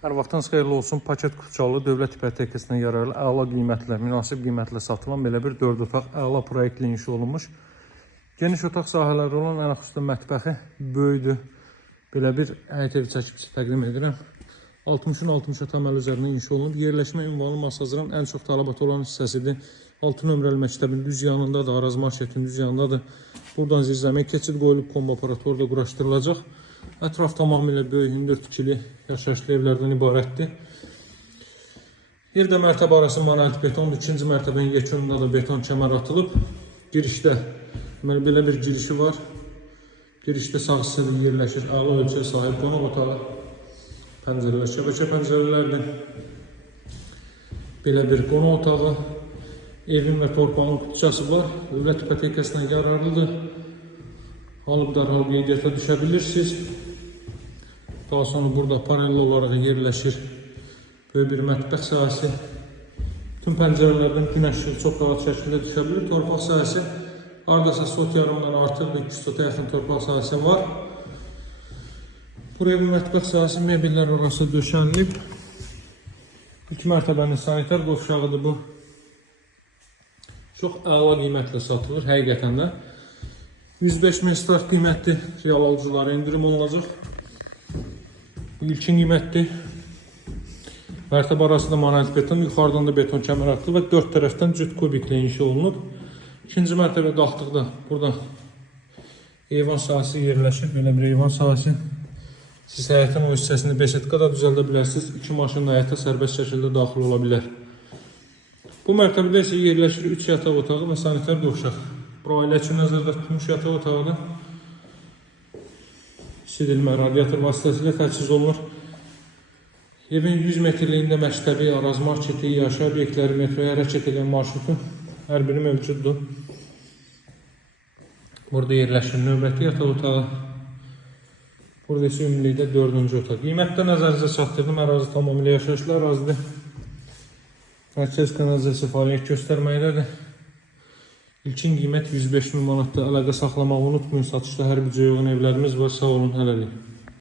Hər vaxtınız xeyirli olsun. Paket Kucalı Dövlət İpotekasına yararlı əla qiymətlə, münasib qiymətlə satılan belə bir 4 otaq əla proyektli inşa olunmuş. Geniş otaq sahələri olan ən xüsusi mətbəxi böyüdür. Belə bir həyət evi çəkib təqdim edirəm. 60-60 təməl üzərində inşa olunub. Yerləşmə ünvanı Masazıran ən çox tələbat olan hissəsidir. 6 nömrəli məktəbin düz yanındadır, Araz Marketin düz yanındadır. Buradan zirzəmiyə keçid qoyulub, kombo aparatı orada quraşdırılacaq. Ətraf tamamilə böyük, hündür tikili yaşayışlı evlərdən ibarətdir. Yerdə mərtəbə arası monolit betondur. İkinci mərtəbənin yekununda da beton kəmər atılıb. Girişdə belə bir girişi var. Girişdə sağ hissədə yerləşir əla ölçüyə sahib qonaq otağı. Pəncərələr şəbəkə pəncərələrdir. Belə bir qonaq otağı. Evin və torpağın kutucası var. Dövlət İpotekasına yararlıdır. Alıb dərhal qeydiyyata düşə bilirsiniz. Daha sonra burada panelli olaraq yerləşir böyük bir mətbəx sahəsi. Bütün pəncərələrdən günəş işığı çox rahat şəkildə düşə bilir. Torpaq sahəsi hardasa sot yarımdan artıqdır, 2 sota yaxın torpaq sahəsi var. Buraya bir mətbəx sahəsi mebellər orası döşənilib. İlk mərtəbənin sanitar qovşağıdır bu. Çox əla qiymətlə satılır həqiqətən də. 105.000 start qiymətli real alıcılara indirim olunacaq. Bu ilkin qiymətdir. Mərtəbə arasında monolit beton, yuxarıdan da beton kəmər atılıb və 4 tərəfdən cüt kubiklə inşa olunub. İkinci mərtəbə qalxdıqda burada eyvan sahəsi yerləşir. Belə bir eyvan sahəsi. Siz həyətin o hissəsini 5 etkada düzəldə bilərsiniz. 2 maşın həyətə sərbəst şəkildə daxil ola bilər. Bu mərtəbədə isə yerləşir 3 yataq otağı və sanitar qovşaq. Bura ailə üçün nəzərdə tutulmuş yataq otağıdır. Sidilmə radiator vasitəsilə təchiz olunur. Evin 100 metrliyində məktəbi, Araz Marketi, yaşayış obyektləri, metroya hərəkət edən marşrutu hər biri mövcuddur. Burada yerləşir növbəti yataq otağı. Burada isə ümumilikdə 4-cü otaq. Qiymətdə nəzərinizə çatdırdım. Ərazi tamamilə yaşayışlı ərazidir. Mərkəz kanalizasiya fəaliyyət göstərməkdədir. İlkin qiymət 105.000 manatdır. Əlaqə saxlamağı unutmayın. Satışda hər bircə yoğun evlərimiz var. Sağ olun, hələlik.